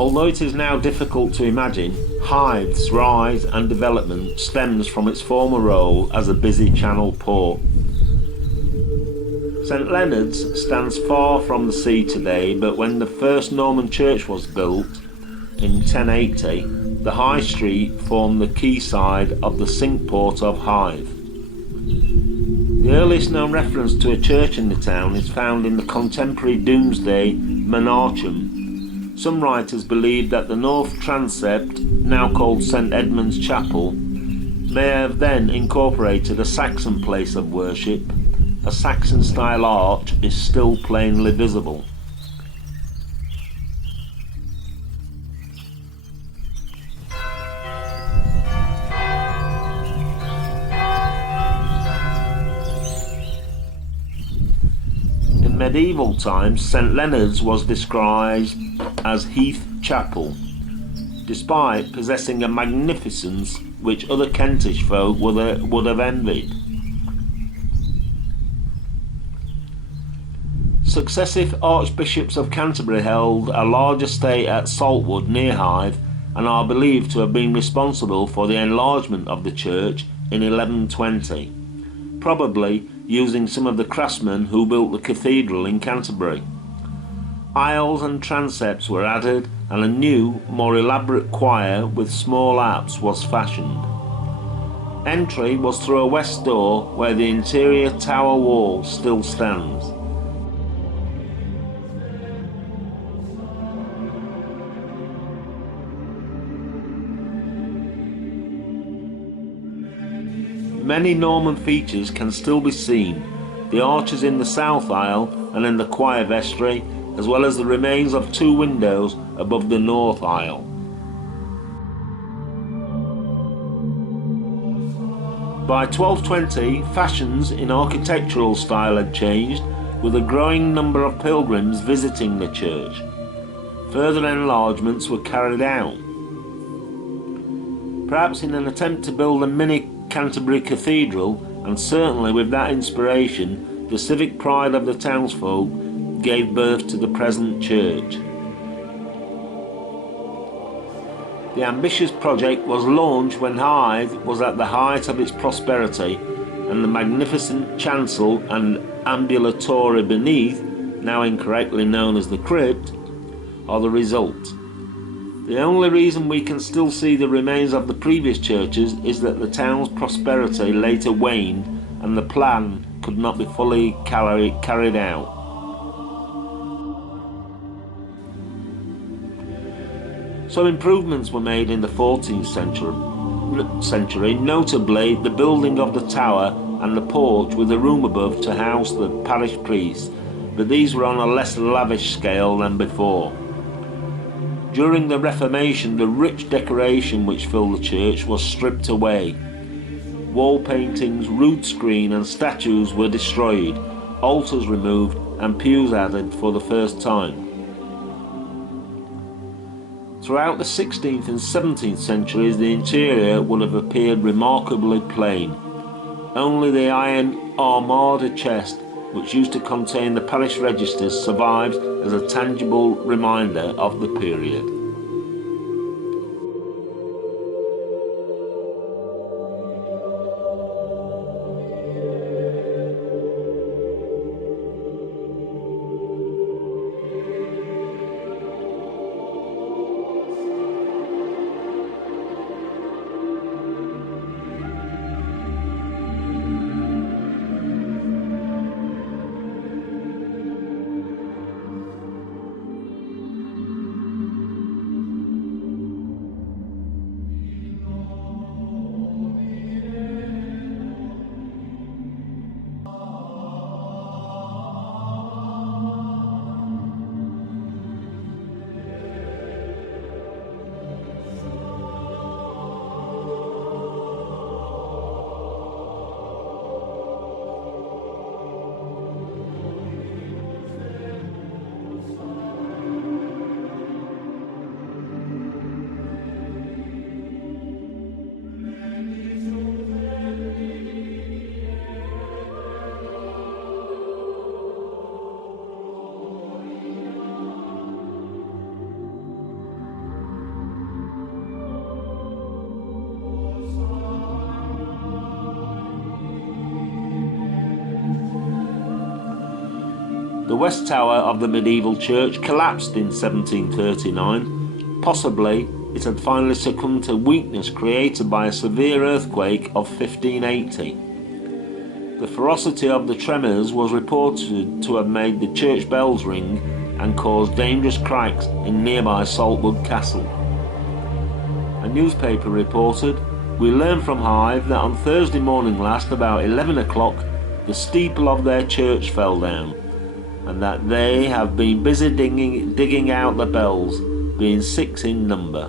Although it is now difficult to imagine, Hythe's rise and development stems from its former role as a busy channel port. St Leonards stands far from the sea today, but when the first Norman church was built in 1080, the High Street formed the quayside of the Cinque Port of Hythe. The earliest known reference to a church in the town is found in the contemporary Domesday Monarchum. Some writers believe that the north transept, now called St Edmund's Chapel, may have then incorporated a Saxon place of worship. A Saxon-style arch is still plainly visible. In medieval times, St Leonards was described as Hythe Chapel, despite possessing a magnificence which other Kentish folk would have envied. Successive archbishops of Canterbury held a large estate at Saltwood near Hythe and are believed to have been responsible for the enlargement of the church in 1120, probably using some of the craftsmen who built the cathedral in Canterbury. Aisles and transepts were added and a new, more elaborate choir with small apse was fashioned. Entry was through a west door where the interior tower wall still stands. Many Norman features can still be seen, the arches in the south aisle and in the choir vestry, as well as the remains of two windows above the north aisle. By 1220, fashions in architectural style had changed, with a growing number of pilgrims visiting the church. Further enlargements were carried out. Perhaps in an attempt to build a mini Canterbury Cathedral, and certainly with that inspiration, the civic pride of the townsfolk gave birth to the present church. The ambitious project was launched when Hythe was at the height of its prosperity, and the magnificent chancel and ambulatory beneath, now incorrectly known as the crypt, are the result. The only reason we can still see the remains of the previous churches is that the town's prosperity later waned and the plan could not be fully carried out. Some improvements were made in the 14th century, notably the building of the tower and the porch with a room above to house the parish priest, but these were on a less lavish scale than before. During the Reformation, the rich decoration which filled the church was stripped away. Wall paintings, rood screen and statues were destroyed, altars removed and pews added for the first time. Throughout the 16th and 17th centuries, the interior would have appeared remarkably plain. Only the iron armada chest, which used to contain the parish registers, survives as a tangible reminder of the period. west tower of the medieval church collapsed in 1739. Possibly it had finally succumbed to weakness created by a severe earthquake of 1580. The ferocity of the tremors was reported to have made the church bells ring and caused dangerous cracks in nearby Saltwood Castle. A newspaper reported, "We learned from Hythe that on Thursday morning last about 11 o'clock the steeple of their church fell down, and that they have been busy digging out the bells, being 6 in number."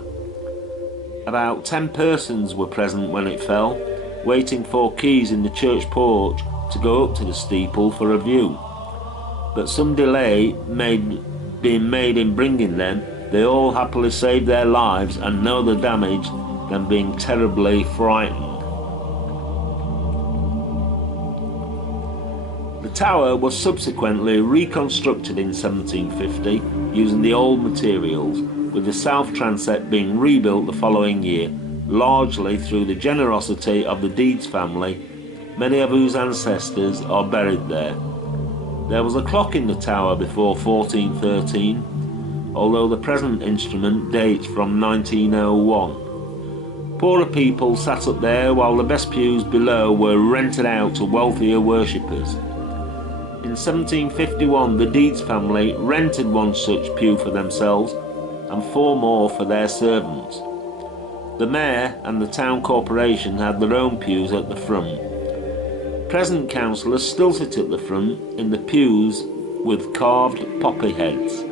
About 10 persons were present when it fell, waiting for keys in the church porch to go up to the steeple for a view. But some delay being made in bringing them, they all happily saved their lives and no other damage than being terribly frightened. The tower was subsequently reconstructed in 1750 using the old materials, with the south transept being rebuilt the following year, largely through the generosity of the Deeds family, many of whose ancestors are buried there. There was a clock in the tower before 1413, although the present instrument dates from 1901. Poorer people sat up there while the best pews below were rented out to wealthier worshippers. In 1751 the Deeds family rented one such pew for themselves and 4 more for their servants. The mayor and the town corporation had their own pews at the front. Present councillors still sit at the front in the pews with carved poppy heads.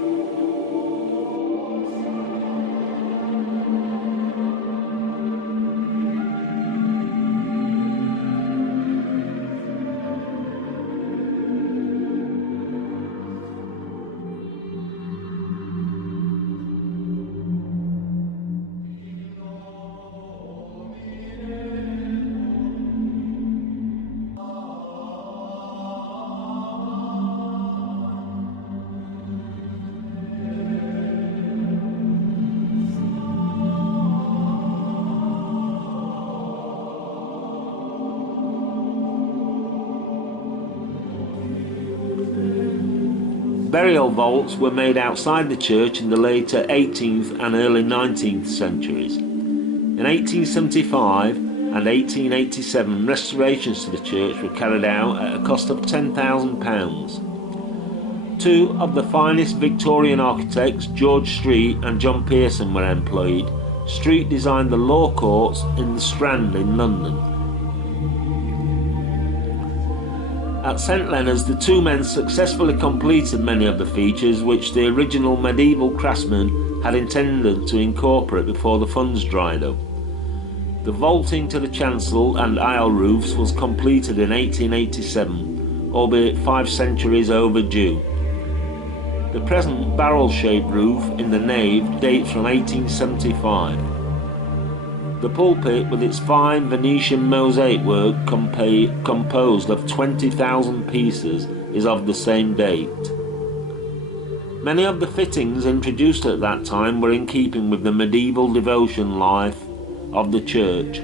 Burial vaults were made outside the church in the later 18th and early 19th centuries. In 1875 and 1887 restorations to the church were carried out at a cost of £10,000. 2 of the finest Victorian architects, George Street and John Pearson, were employed. Street designed the Law Courts in the Strand in London. At St Leonards, the 2 men successfully completed many of the features which the original medieval craftsmen had intended to incorporate before the funds dried up. The vaulting to the chancel and aisle roofs was completed in 1887, albeit 5 centuries overdue. The present barrel-shaped roof in the nave dates from 1875. The pulpit, with its fine Venetian mosaic work composed of 20,000 pieces, is of the same date. Many of the fittings introduced at that time were in keeping with the medieval devotion life of the church.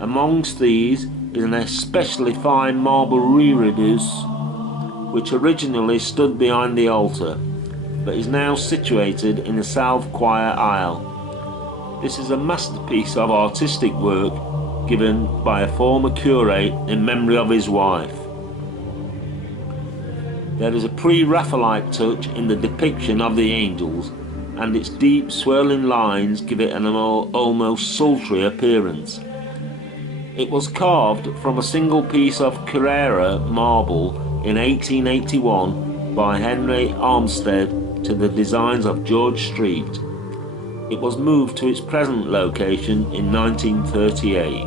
Amongst these is an especially fine marble reredos, which originally stood behind the altar, but is now situated in the south choir aisle. This is a masterpiece of artistic work given by a former curate in memory of his wife. There is a pre-Raphaelite touch in the depiction of the angels, and its deep swirling lines give it an almost sultry appearance. It was carved from a single piece of Carrara marble in 1881 by Henry Armstead to the designs of George Street. It was moved to its present location in 1938.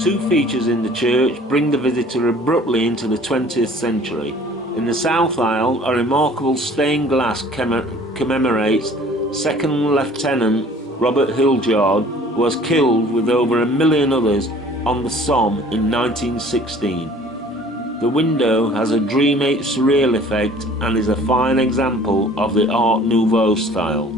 Two features in the church bring the visitor abruptly into the 20th century. In the south aisle, a remarkable stained glass commemorates 2nd Lieutenant Robert Hildyard, who was killed with over 1 million others on the Somme in 1916. The window has a dreamy surreal effect and is a fine example of the Art Nouveau style.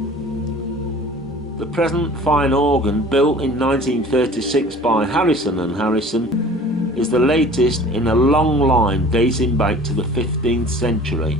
The present fine organ, built in 1936 by Harrison and Harrison, is the latest in a long line dating back to the 15th century.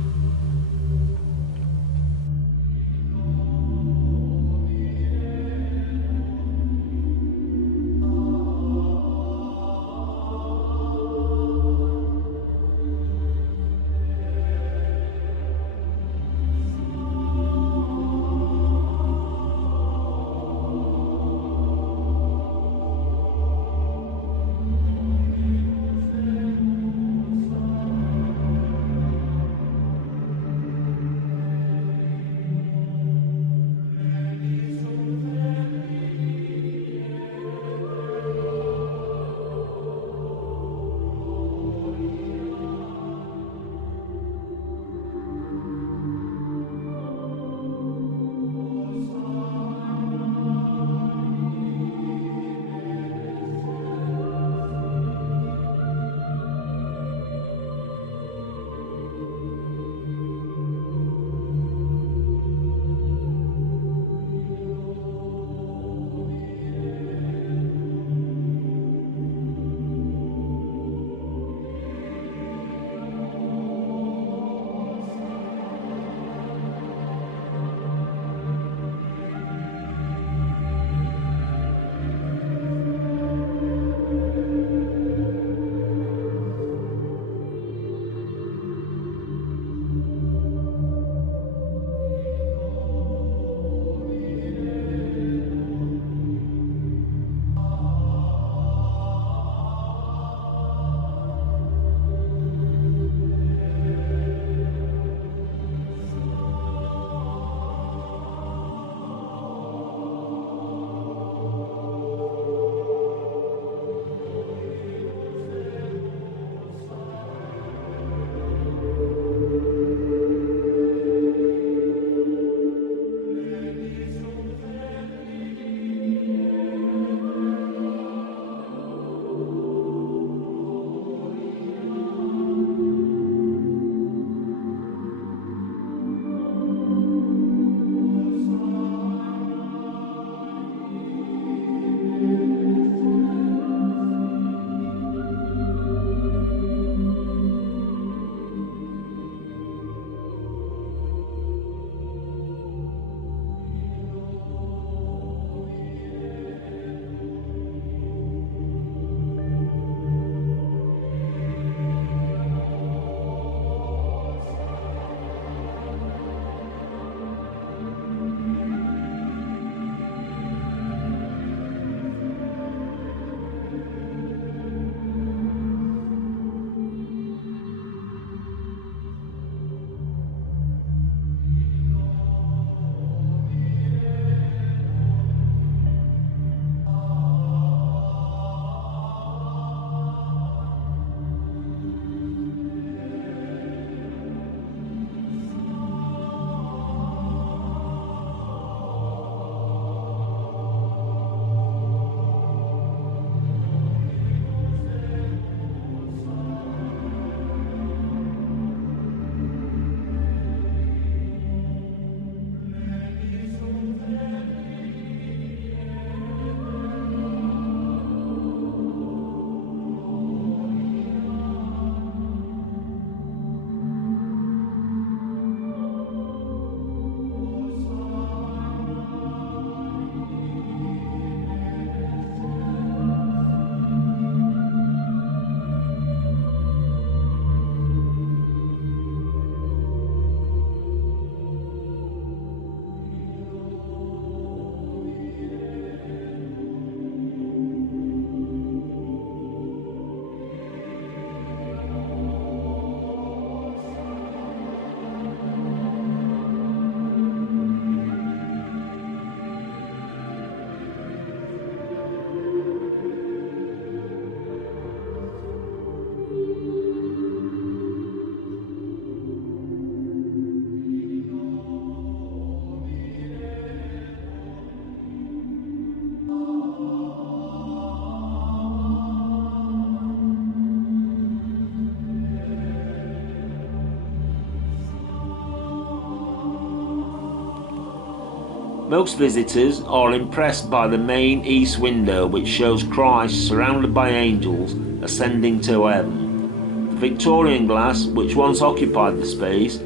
Most visitors are impressed by the main east window, which shows Christ surrounded by angels ascending to heaven. The Victorian glass, which once occupied the space,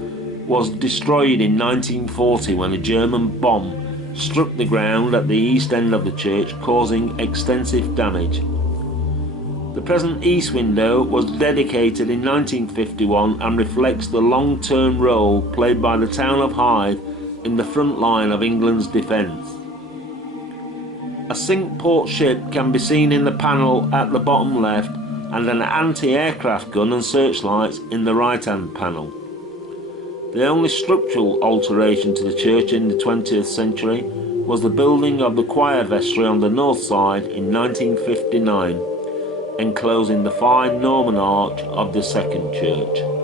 was destroyed in 1940 when a German bomb struck the ground at the east end of the church, causing extensive damage. The present east window was dedicated in 1951 and reflects the long-term role played by the town of Hythe in the front line of England's defence. A Cinque Port ship can be seen in the panel at the bottom left, and an anti-aircraft gun and searchlights in the right-hand panel. The only structural alteration to the church in the 20th century was the building of the choir vestry on the north side in 1959, enclosing the fine Norman arch of the second church.